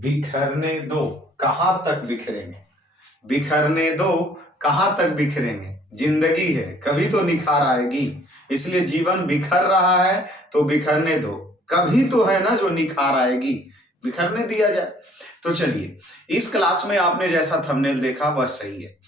बिखरने दो, कहां तक बिखरेंगे, बिखरने दो कहां तक बिखरेंगे, जिंदगी है कभी तो निखार आएगी, इसलिए जीवन बिखर रहा है तो बिखरने दो, कभी तो है ना जो निखार आएगी, बिखरने दिया जाए। तो चलिए, इस क्लास में आपने जैसा थंबनेल देखा वह सही है।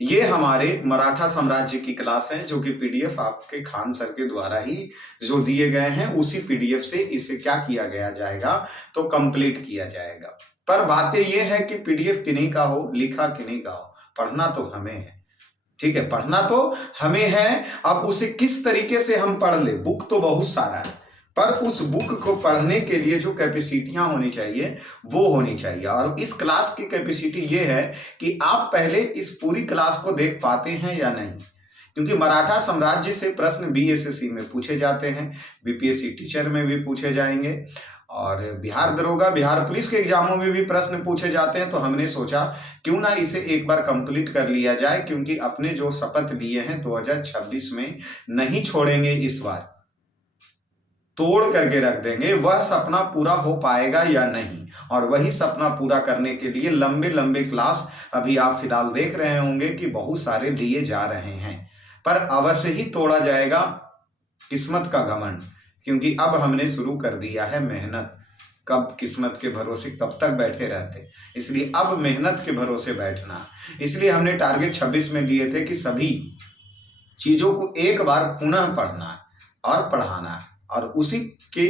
ये हमारे मराठा साम्राज्य की क्लास है, जो कि पीडीएफ आपके खान सर के द्वारा ही जो दिए गए हैं, उसी पीडीएफ से इसे क्या किया गया जाएगा, तो कंप्लीट किया जाएगा। पर बातें ये है कि पीडीएफ किन्हीं का हो, लिखा किन्हीं का हो, पढ़ना तो हमें है। ठीक है, पढ़ना तो हमें है। अब उसे किस तरीके से हम पढ़ ले, बुक तो बहुत सारा है, पर उस बुक को पढ़ने के लिए जो कैपेसिटियां होनी चाहिए वो होनी चाहिए। और इस क्लास की कैपेसिटी ये है कि आप पहले इस पूरी क्लास को देख पाते हैं या नहीं, क्योंकि मराठा साम्राज्य से प्रश्न बीएसएससी में पूछे जाते हैं, बीपीएससी टीचर में भी पूछे जाएंगे, और बिहार दरोगा, बिहार पुलिस के एग्जामों में भी प्रश्न पूछे जाते हैं। तो हमने सोचा क्यों ना इसे एक बार कंप्लीट कर लिया जाए, क्योंकि अपने जो शपथ लिए हैं 2026 में नहीं छोड़ेंगे, इस बार तोड़ करके रख देंगे। वह सपना पूरा हो पाएगा या नहीं, और वही सपना पूरा करने के लिए लंबे लंबे क्लास अभी आप फिलहाल देख रहे होंगे कि बहुत सारे लिए जा रहे हैं, पर अवश्य ही तोड़ा जाएगा किस्मत का घमंड, क्योंकि अब हमने शुरू कर दिया है मेहनत। कब किस्मत के भरोसे कब तक बैठे रहते, इसलिए अब मेहनत के भरोसे बैठना। इसलिए हमने टारगेट 26 में लिए थे कि सभी चीजों को एक बार पुनः पढ़ना है और पढ़ाना है, और उसी के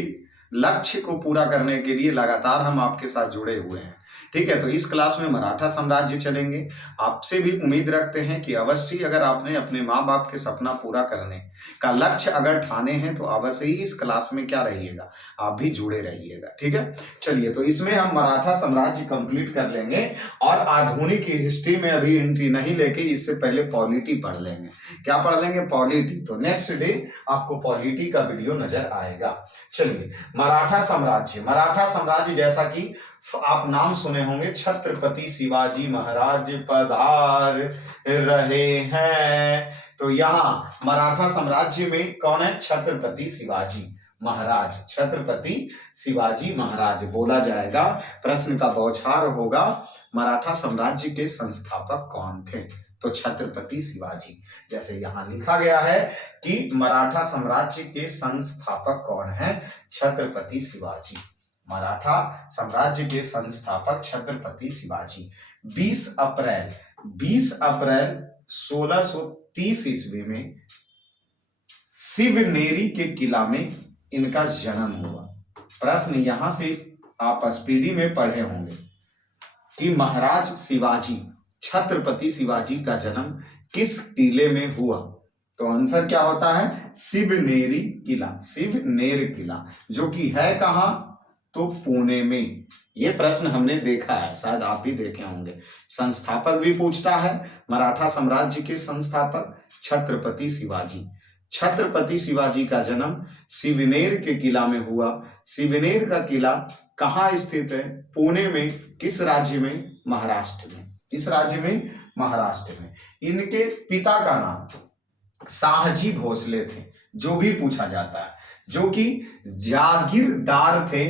लक्ष्य को पूरा करने के लिए लगातार हम आपके साथ जुड़े हुए हैं। ठीक है, तो इस क्लास में मराठा साम्राज्य चलेंगे। आपसे भी उम्मीद रखते हैं कि अवश्य अगर आपने अपने माँ बाप के सपना पूरा करने का लक्ष्य अगर ठाने हैं तो अवश्य ही इस क्लास में क्या रहिएगा, आप भी जुड़े रहिएगा। ठीक है, चलिए, तो इसमें हम मराठा साम्राज्य कंप्लीट कर लेंगे, और आधुनिक हिस्ट्री में अभी एंट्री नहीं लेके इससे पहले पॉलिटी पढ़ लेंगे। क्या पढ़ लेंगे? पॉलिटी। तो नेक्स्ट डे आपको पॉलिटी का वीडियो नजर आएगा। चलिए, मराठा साम्राज्य, मराठा साम्राज्य जैसा कि आप नाम सुने होंगे, छत्रपति शिवाजी महाराज पधार रहे हैं। तो यहाँ मराठा साम्राज्य में कौन है? छत्रपति शिवाजी महाराज, छत्रपति शिवाजी महाराज बोला जाएगा। प्रश्न का बौछार होगा, मराठा साम्राज्य के संस्थापक कौन थे? तो छत्रपति शिवाजी। जैसे यहाँ लिखा गया है कि मराठा साम्राज्य के संस्थापक कौन है? छत्रपति शिवाजी। मराठा साम्राज्य के संस्थापक छत्रपति शिवाजी। 20 अप्रैल 1630 ईस्वी में शिवनेरी के किला में इनका जन्म हुआ। प्रश्न यहां से आप स्पीडी में पढ़े होंगे कि महाराज शिवाजी, छत्रपति शिवाजी का जन्म किस किले में हुआ? तो आंसर क्या होता है? शिवनेरी किला, शिवनेर किला, जो कि है कहां? तो पुणे में। ये प्रश्न हमने देखा है, शायद आप भी देखे होंगे। संस्थापक भी पूछता है, मराठा साम्राज्य के संस्थापक छत्रपति शिवाजी। छत्रपति शिवाजी का जन्म शिवनेर के किला में हुआ। शिवनेर का किला कहाँ स्थित है? पुणे में। किस राज्य में? महाराष्ट्र में। किस राज्य में? महाराष्ट्र में। इनके पिता का नाम शाहजी भोसले थे, जो भी पूछा जाता है, जो कि जागीरदार थे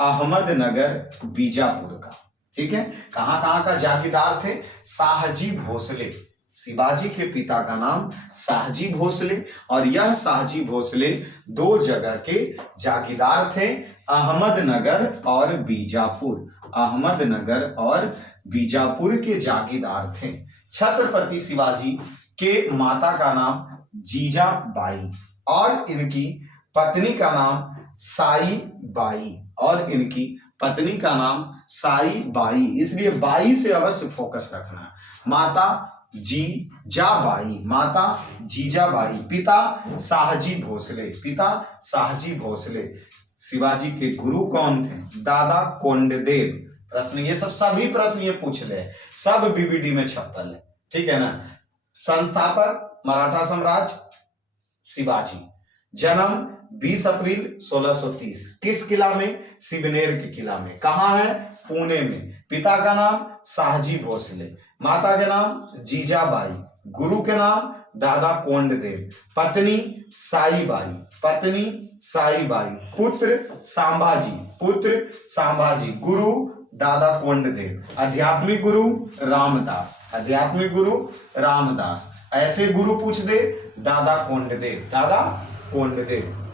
अहमदनगर बीजापुर का। ठीक है, कहां कहां का जागीरदार थे? शाहजी भोसले। शिवाजी के पिता का नाम शाहजी भोसले, और यह शाहजी भोसले 2 जगह के जागीरदार थे, अहमदनगर और बीजापुर। अहमदनगर और बीजापुर के जागीरदार थे। छत्रपति शिवाजी के माता का नाम जीजाबाई, और इनकी पत्नी का नाम साई बाई, और इनकी पत्नी का नाम साई बाई, इसलिए बाई से अवश्य फोकस रखना। माता जीजाबाई, माता जीजाबाई, पिता शाहजी भोसले, पिता शाहजी भोसले। शिवाजी के गुरु कौन थे? दादा कोंडदेव। प्रश्न ये सब सभी प्रश्न ये पूछ ले, सब बीबीडी में छपल है। ठीक है ना। संस्थापक मराठा साम्राज्य शिवाजी। जन्म 20 अप्रैल 1630। किस किला में? शिवनेर के किला में। कहां है? पुणे में। पिता का नाम शाहजी भोसले, माता के नाम जीजाबाई, गुरु के नाम दादा कोंडदेव, पत्नी साईबाई, पत्नी साईबाई, पुत्र संभाजी, पुत्र संभाजी, गुरु दादा कोंडदेव, आध्यात्मिक गुरु रामदास, आध्यात्मिक गुरु रामदास। ऐसे गुरु पूछ दे, दादा कोंडदेव, दादा कोंडदेव।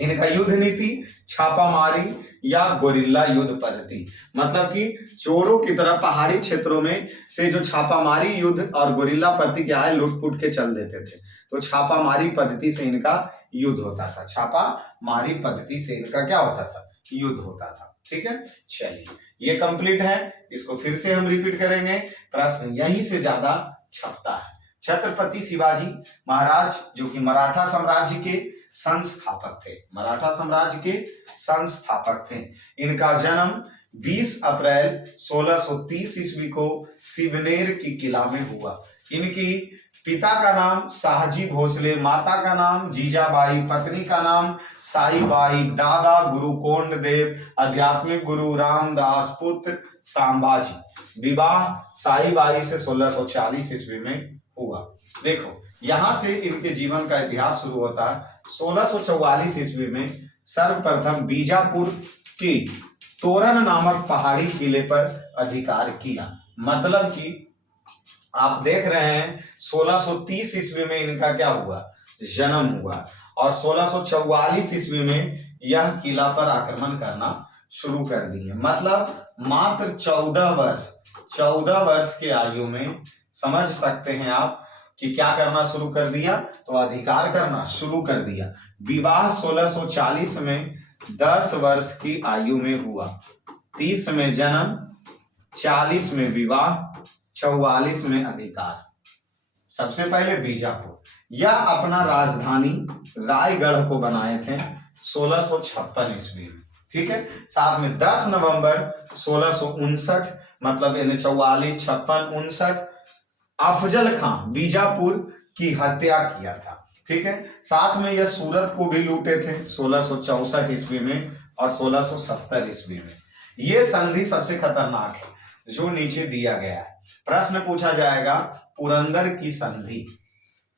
इनका युद्ध नीति छापामारी या गोरिल्ला युद्ध पद्धति, मतलब कि चोरों की तरह पहाड़ी क्षेत्रों में से जो छापामारी युद्ध और गोरिल्ला पद्धति क्या है, लूट-पुट के चल देते थे। तो छापामारी पद्धति से इनका युद्ध होता था, छापामारी पद्धति से इनका क्या होता था, युद्ध होता था। ठीक है, चलिए ये कंप्लीट है, इसको फिर से हम रिपीट करेंगे, प्रश्न यहीं से ज्यादा छपता है। छत्रपति शिवाजी महाराज जो कि मराठा साम्राज्य के संस्थापक थे, मराठा साम्राज्य के संस्थापक थे। इनका जन्म 20 अप्रैल 1630 ईस्वी को सिवनेर की किला में हुआ। इनकी पिता का नाम शाहजी भोसले, माता का नाम जीजाबाई, पत्नी का नाम साईबाई, दादा गुरु कोंडदेव, आध्यात्मिक गुरु रामदास, पुत्र संभाजी। विवाह साईबाई से 1640 ईस्वी में हुआ। देखो यहां से इनके जीवन का इतिहास शुरू होता है। 1644 ईस्वी में सर्वप्रथम बीजापुर के तोरण नामक पहाड़ी किले पर अधिकार किया। मतलब कि आप देख रहे हैं 1630 ईस्वी में इनका क्या हुआ, जन्म हुआ, और 1644 ईस्वी में यह किला पर आक्रमण करना शुरू कर दिए। मतलब मात्र 14 वर्ष की आयु में समझ सकते हैं आप कि क्या करना शुरू कर दिया, तो अधिकार करना शुरू कर दिया। विवाह 1640 में 10 वर्ष की आयु में हुआ। 30 में जन्म, 40 में विवाह, 44 में अधिकार। सबसे पहले बीजापुर, यह अपना राजधानी रायगढ़ को बनाए थे 1656 ईस्वी में। ठीक है, साथ में 10 नवंबर 1659, मतलब 44, 56, 59 अफजल खां बीजापुर की हत्या किया था। ठीक है, साथ में यह सूरत को भी लूटे थे 1664 ईस्वी में और 1670 ईस्वी में। यह संधि सबसे खतरनाक है जो नीचे दिया गया है। प्रश्न पूछा जाएगा पुरंदर की संधि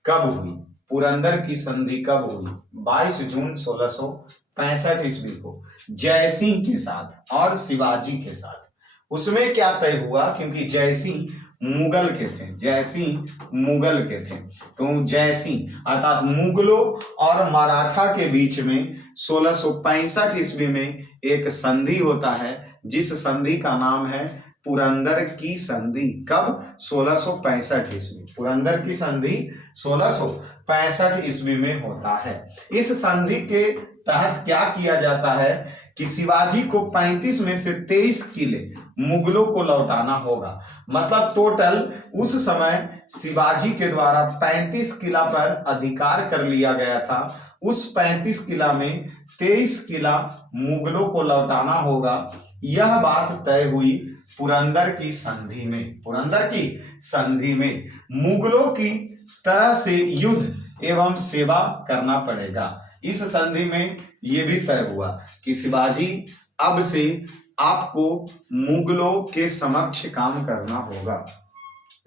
कब हुई, पुरंदर की संधि कब हुई? 22 जून 1665 ईस्वी को जयसिंह के साथ और शिवाजी के साथ। उसमें क्या तय हुआ, क्योंककि जयसिंह मुगल के थे, जयसिंह मुगल के थे, तो जयसिंह अर्थात मुगलों और मराठा के बीच में 1665 ईस्वी में एक संधि होता है, जिस संधि का नाम है पुरंदर की संधि। कब? 1665 ईस्वी। पुरंदर की संधि 1665 ईस्वी में होता है। इस संधि के तहत क्या किया जाता है कि शिवाजी को 35 में से 23 किले मुगलों को लौटाना होगा। मतलब टोटल उस समय शिवाजी के द्वारा 35 किला पर अधिकार कर लिया गया था। उस 35 किला में 23 किला मुगलों को लौटाना होगा। यह बात तय हुई पुरंदर की संधि में। पुरंदर की संधि में मुगलों की तरह से युद्ध एवं सेवा करना पड़ेगा। इस संधि में यह भी तय हुआ कि शिवाजी अब से आपको मुगलों के समक्ष काम करना होगा,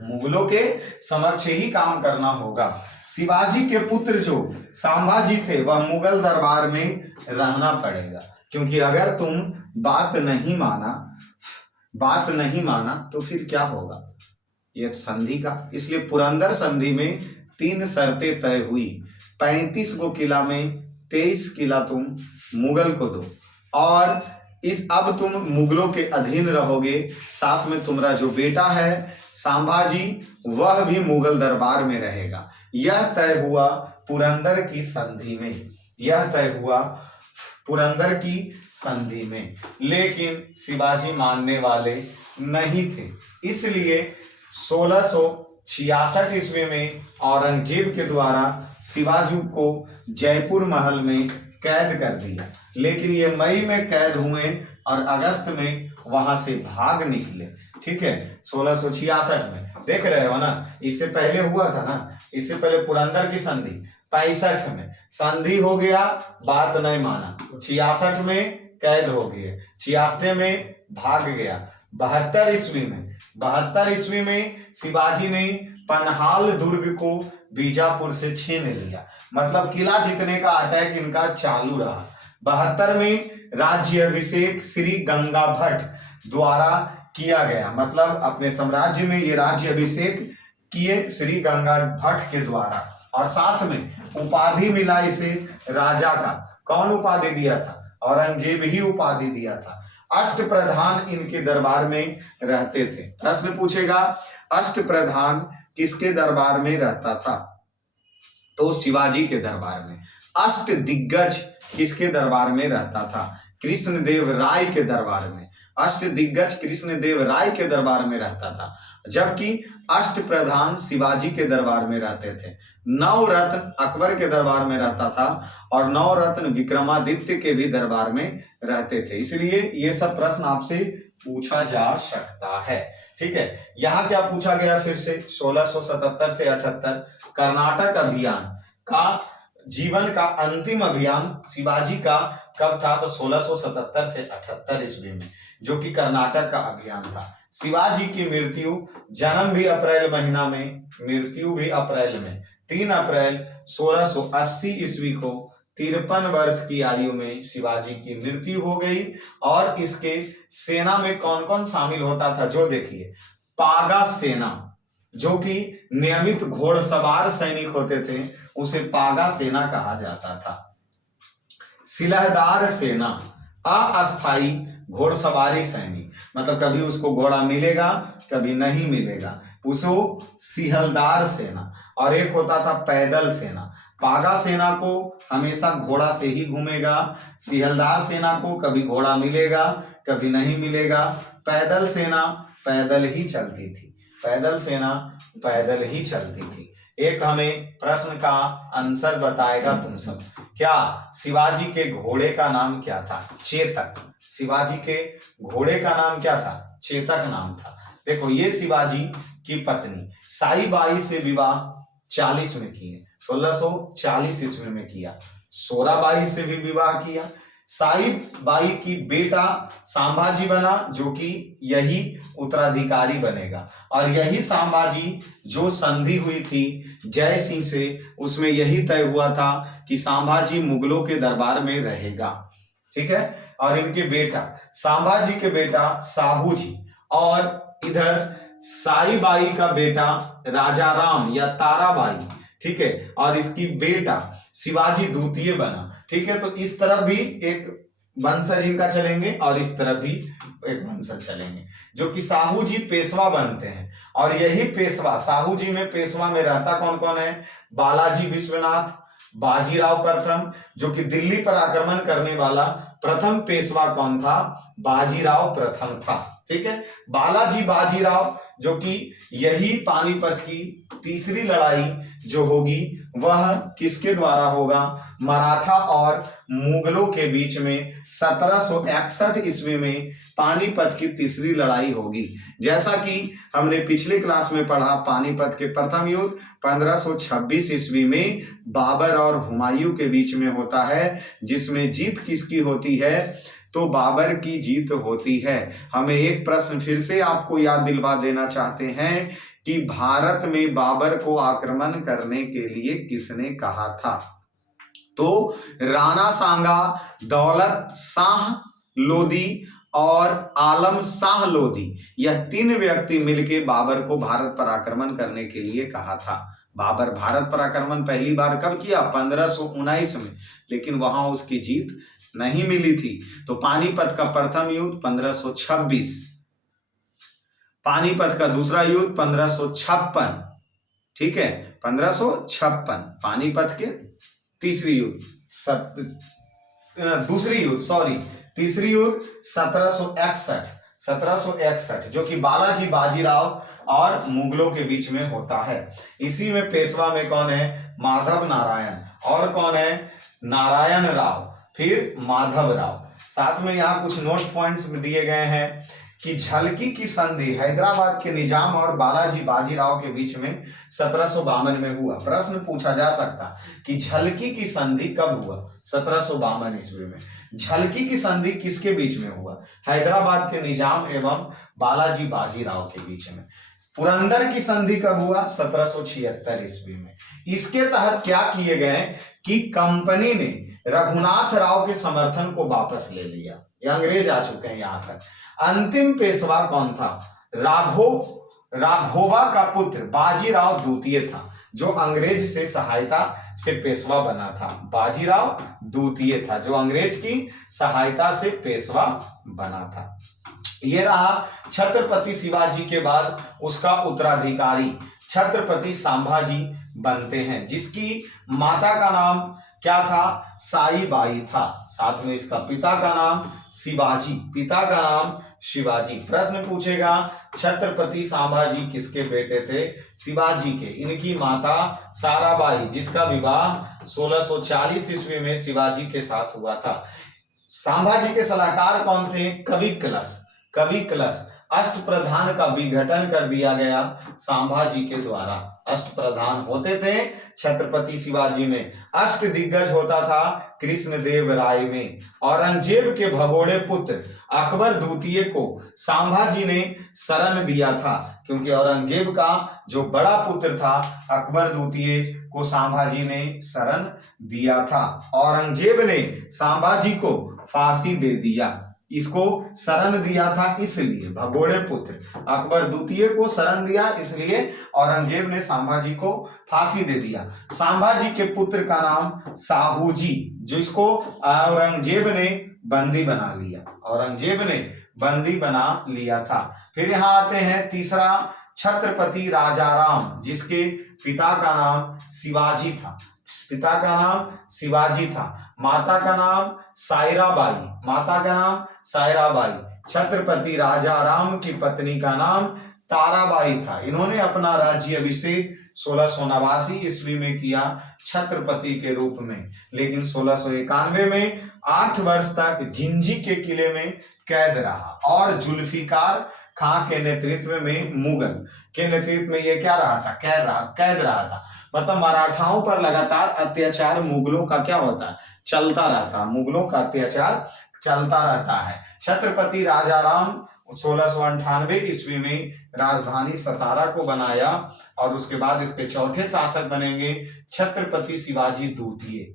मुगलों के समक्ष ही काम करना होगा। शिवाजी के पुत्र जो संभाजी थे वह मुगल दरबार में रहना पड़ेगा, क्योंकि अगर तुम बात नहीं माना तो फिर क्या होगा ये संधि का। इसलिए पुरंदर संधि में 3 शर्तें तय हुई। 35 को किला में 23 किला तुम मुगल को दो, और अब तुम मुगलों के अधीन रहोगे। साथ में तुम्हारा जो बेटा है संभाजी वह भी मुगल दरबार में रहेगा। यह तय हुआ पुरंदर की संधि में, यह तय हुआ पुरंदर की संधि में। लेकिन शिवाजी मानने वाले नहीं थे, इसलिए 1666 ईस्वी में औरंगजेब के द्वारा शिवाजी को जयपुर महल में कैद कर दिया। लेकिन ये मई में कैद हुए और अगस्त में वहां से भाग निकले। ठीक है, 1666 में देख रहे हो ना, इससे पहले हुआ था ना, इससे पहले पुरंदर की संधि 65 में संधि हो गया, बात नहीं माना। 66 में कैद हो गए, 66 में भाग गया। 72 ईस्वी में शिवाजी ने पनहाल दुर्ग को बीजापुर से छीन लिया। मतलब किला जीतने का अटैक इनका चालू रहा। 72 में राज्य अभिषेक श्री गंगा भट्ट द्वारा किया गया, मतलब अपने साम्राज्य में ये राज्य अभिषेक किए श्री गंगा भट्ट के द्वारा, और साथ में उपाधि मिला इसे राजा का। कौन उपाधि दिया था? औरंगजेब ही उपाधि दिया था। अष्ट प्रधान इनके दरबार में रहते थे। प्रश्न पूछेगा अष्ट प्रधान किसके दरबार में रहता था? तो शिवाजी के दरबार में। अष्ट दिग्गज किसके दरबार में रहता था? कृष्णदेव राय के दरबार में। अष्ट दिग्गज कृष्णदेव राय के दरबार में रहता था, जबकि अष्ट प्रधान शिवाजी के दरबार में रहते थे। नौ रत्न अकबर के दरबार में रहता था, और नौ रत्न विक्रमादित्य के भी दरबार में रहते थे। इसलिए ये सब प्रश्न आपसे पूछा जा सकता है। ठीक है, यहाँ क्या पूछा गया फिर से? 1677 से 78 कर्नाटक अभियान का जीवन का अंतिम अभियान शिवाजी का कब था? तो 1677 से 78 ईस्वी में, जो कि कर्नाटक का अभियान था। शिवाजी की मृत्यु, जन्म भी अप्रैल महीना में, मृत्यु भी अप्रैल में, 3 अप्रैल 1680 ईस्वी को 53 वर्ष की आयु में शिवाजी की मृत्यु हो गई। और इसके सेना में कौन कौन शामिल होता था, जो देखिए, पागा सेना, जो कि नियमित घोड़सवार सैनिक होते थे, उसे पागा सेना कहा जाता था। सिलहदार सेना, अस्थाई घोड़सवारी सैनिक, मतलब कभी उसको घोड़ा मिलेगा कभी नहीं मिलेगा, उसको सिहलदार सेना। और एक होता था पैदल सेना। पागा सेना को हमेशा घोड़ा से ही घूमेगा, सिहलदार सेना को कभी घोड़ा मिलेगा कभी नहीं मिलेगा, पैदल सेना पैदल ही चलती थी, पैदल सेना पैदल ही चलती थी। एक हमें प्रश्न का आंसर बताएगा तुम सब। क्या शिवाजी के घोड़े का नाम क्या था? चेतक। शिवाजी के घोड़े का नाम क्या था? चेतक नाम था। देखो, ये शिवाजी की पत्नी साईबाई से विवाह 40 में किए, 1640 ईस्वी में किया। सोराबाई से भी विवाह किया। साईबाई की बेटा संभाजी बना, जो कि यही उत्तराधिकारी बनेगा। और यही संभाजी जो संधि हुई थी जय सिंह से, उसमें यही तय हुआ था कि संभाजी मुगलों के दरबार में रहेगा। ठीक है, और इनके बेटा संभाजी के बेटा साहू जी, और इधर साईबाई का बेटा राजा राम या ताराबाई। ठीक है, और इसकी बेटा शिवाजी द्वितीय बना। ठीक है, तो इस तरफ भी एक वंशज इनका चलेंगे और इस तरफ भी एक वंशज चलेंगे, जो कि साहू जी पेशवा बनते हैं। और यही पेशवा, साहू जी में पेशवा में रहता कौन कौन है? बालाजी विश्वनाथ, बाजीराव प्रथम, जो कि दिल्ली पर आक्रमण करने वाला प्रथम पेशवा कौन था? बाजीराव प्रथम था। ठीक है, बालाजी बाजीराव, जो कि यही पानीपत की तीसरी लड़ाई जो होगी वह किसके द्वारा होगा? मराठा और मुगलों के बीच में 1761 ईस्वी में पानीपत की तीसरी लड़ाई होगी। जैसा कि हमने पिछले क्लास में पढ़ा, पानीपत के प्रथम युद्ध 1526 ईस्वी में बाबर और हुमायूं के बीच में होता है, जिसमें जीत किसकी होती है? तो बाबर की जीत होती है। हमें एक प्रश्न फिर से आपको याद दिलवा देना चाहते हैं कि भारत में बाबर को आक्रमण करने के लिए किसने कहा था? तो राणा सांगा, दौलत शाह लोधी और आलम शाह लोधी, यह 3 व्यक्ति मिलकर बाबर को भारत पर आक्रमण करने के लिए कहा था। बाबर भारत पर आक्रमण पहली बार कब किया? 1519 में, लेकिन वहां उसकी जीत नहीं मिली थी। तो पानीपत का प्रथम युद्ध 1526, पानीपत का दूसरा युद्ध 1556। ठीक है, 1556 पानीपत के तीसरी युद्ध, तीसरी युद्ध 1761, जो कि बालाजी बाजीराव और मुगलों के बीच में होता है। इसी में पेशवा में कौन है? माधव नारायण, और कौन है? नारायण राव, फिर माधव राव। साथ में यहाँ कुछ नोट पॉइंट्स दिए गए हैं कि झलकी की संधि हैदराबाद के निजाम और बालाजी बाजीराव के बीच में 1752 में हुआ। प्रश्न पूछा जा सकता कि झलकी की संधि कब हुआ? 1752 ईस्वी में। झलकी की संधि किसके बीच में हुआ? हैदराबाद के निजाम एवं बालाजी बाजीराव के बीच में। पुरंदर की संधि कब हुआ? 1776 ईस्वी में। इसके तहत क्या किए गए कि कंपनी ने रघुनाथ राव के समर्थन को वापस ले लिया। ये अंग्रेज आ चुके हैं यहां तक। अंतिम पेशवा कौन था? राघोबा का पुत्र बाजीराव द्वितीय था, जो अंग्रेज से सहायता से पेशवा बना था। बाजीराव द्वितीय था जो अंग्रेज की सहायता से पेशवा बना था। ये रहा छत्रपति शिवाजी के बाद उसका उत्तराधिकारी छत्रपति संभाजी बनते हैं, जिसकी माता का नाम क्या था? साईबाई था। साथ में इसका पिता का नाम शिवाजी, पिता का नाम शिवाजी। प्रश्न पूछेगा छत्रपति संभाजी किसके बेटे थे? शिवाजी के। इनकी माता साराबाई, जिसका विवाह 1640 ईस्वी में शिवाजी के साथ हुआ था। संभाजी के सलाहकार कौन थे? कवि कलश। अष्टप्रधान का विघटन कर दिया गया संभाजी के द्वारा। अष्टप्रधान होते थे छत्रपति शिवाजी में, अष्ट दिग्गज होता था कृष्णदेव राय में। औरंगजेब के भगोड़े पुत्र अकबर द्वितीय को संभाजी ने शरण दिया था, क्योंकि औरंगजेब का जो बड़ा पुत्र था अकबर द्वितीय को संभाजी ने शरण दिया था। औरंगजेब ने संभाजी को फांसी दे दिया, इसको शरण दिया था इसलिए। भगोड़े पुत्र अकबर द्वितीय को शरण दिया, इसलिए औरंगजेब ने संभाजी को फांसी दे दिया। संभाजी के पुत्र का नाम साहूजी, जिसको औरंगजेब ने बंदी बना लिया। औरंगजेब ने बंदी बना लिया था। फिर यहाँ आते हैं तीसरा, छत्रपति राजाराम, जिसके पिता का नाम शिवाजी था। पिता का नाम शिवाजी था, माता का नाम सायराबाई। छत्रपति राजाराम की पत्नी का नाम ताराबाई था। इन्होंने अपना राज्य अभिषेक 1689 ईस्वी में किया छत्रपति के रूप में, लेकिन 1691 में 8 वर्ष तक जिंजी के किले में कैद रहा और जुल्फिकार खां के नेतृत्व में, मुगल के नेतृत्व में ये क्या रहा था? कैद रहा था। मतलब मराठाओं पर लगातार अत्याचार मुगलों का क्या होता है? चलता रहता। मुगलों का अत्याचार चलता रहता है। छत्रपति राजाराम 1698 ईस्वी में राजधानी सतारा को बनाया और उसके बाद इसके चौथे शासक बनेंगे छत्रपति शिवाजी द्वितीय,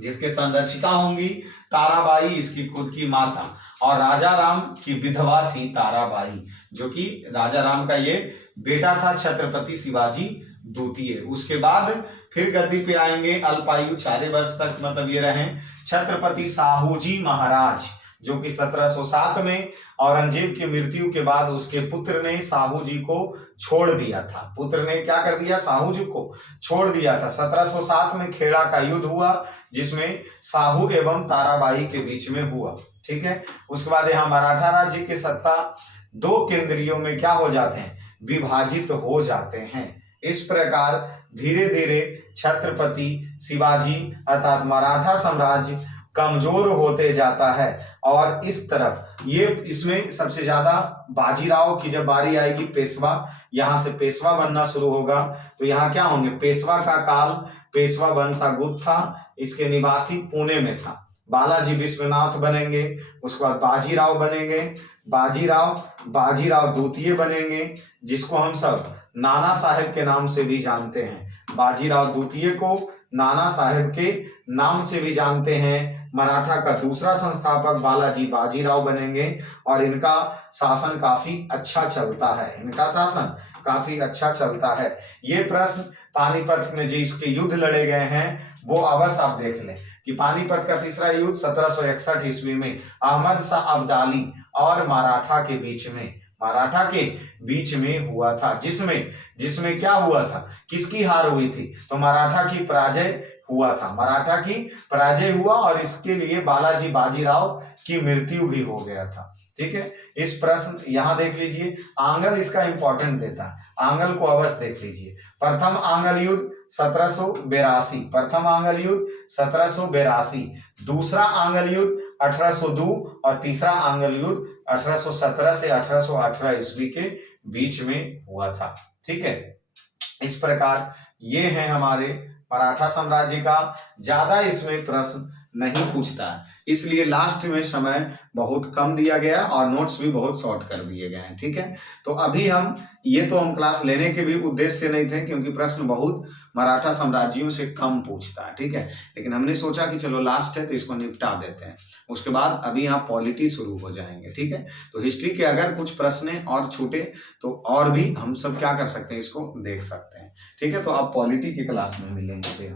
जिसके संरक्षिका होंगी ताराबाई, इसकी खुद की माता, और राजाराम की विधवा थी ताराबाई, जो कि राजाराम का ये बेटा था छत्रपति शिवाजी द्वितीय। उसके बाद फिर गद्दी पे आएंगे अल्पायु 4 वर्ष तक, मतलब ये रहे छत्रपति साहूजी महाराज, जो कि 1707 में औरंगजेब की मृत्यु के बाद उसके पुत्र ने साहूजी को छोड़ दिया था। पुत्र ने क्या कर दिया? साहूजी को छोड़ दिया था। 1707 में खेड़ा का युद्ध हुआ, जिसमें साहू एवं ताराबाई के बीच में हुआ। ठीक है। उसके बाद यहाँ मराठा राज्य की सत्ता 2 केंद्रियों में क्या हो जाते हैं? विभाजित हो जाते हैं। इस प्रकार धीरे धीरे छत्रपति शिवाजी अर्थात मराठा साम्राज्य कमजोर होते जाता है और इस तरफ ये, इसमें सबसे ज्यादा बाजीराव की जब बारी आएगी, पेशवा, यहाँ से पेशवा बनना शुरू होगा। तो यहाँ क्या होंगे? पेशवा का काल पेशवा वंशागुप्त था, इसके निवासी पुणे में था। बालाजी विश्वनाथ बनेंगे, उसके बाद बाजीराव बनेंगे, बाजीराव द्वितीय बनेंगे, जिसको हम सब नाना साहेब के नाम से भी जानते हैं। बाजीराव द्वितीय को नाना साहेब के नाम से भी जानते हैं। मराठा का दूसरा संस्थापक बालाजी बाजीराव बनेंगे और इनका शासन काफी अच्छा चलता है। ये प्रश्न पानीपत में जो इसके युद्ध लड़े गए हैं वो अवश्य आप देख लें कि पानीपत का तीसरा युद्ध 1761 ईस्वी में अहमद शाह अब्दाली और मराठा के बीच में हुआ था, जिसमें क्या हुआ था? किसकी हार हुई थी? तो मराठा की पराजय हुआ और इसके लिए बालाजी बाजीराव की मृत्यु भी हो गया था। ठीक है। इस प्रश्न यहां देख लीजिए, आंगल इसका इंपॉर्टेंट देता है, आंगल को अवश्य देख लीजिए। प्रथम आंगल युद्ध 1782, दूसरा आंगल युद्ध 1802 और तीसरा आंगल युद्ध 1817 से 1818 ईस्वी के बीच में हुआ था। ठीक है। इस प्रकार ये है हमारे मराठा साम्राज्य का, ज्यादा इसमें प्रश्न नहीं पूछता है, इसलिए लास्ट में समय बहुत कम दिया गया और नोट्स भी बहुत शॉर्ट कर दिए गए हैं। ठीक है, तो अभी हम क्लास लेने के भी उद्देश्य से नहीं थे, क्योंकि प्रश्न बहुत मराठा साम्राज्यों से कम पूछता है। ठीक है, लेकिन हमने सोचा कि चलो लास्ट है तो इसको निपटा देते हैं, उसके बाद अभी यहाँ पॉलिटी शुरू हो जाएंगे। ठीक है, तो हिस्ट्री के अगर कुछ प्रश्न और छूटे तो और भी हम सब क्या कर सकते हैं, इसको देख सकते हैं। ठीक है, तो आप पॉलिटी की क्लास में मिलेंगे।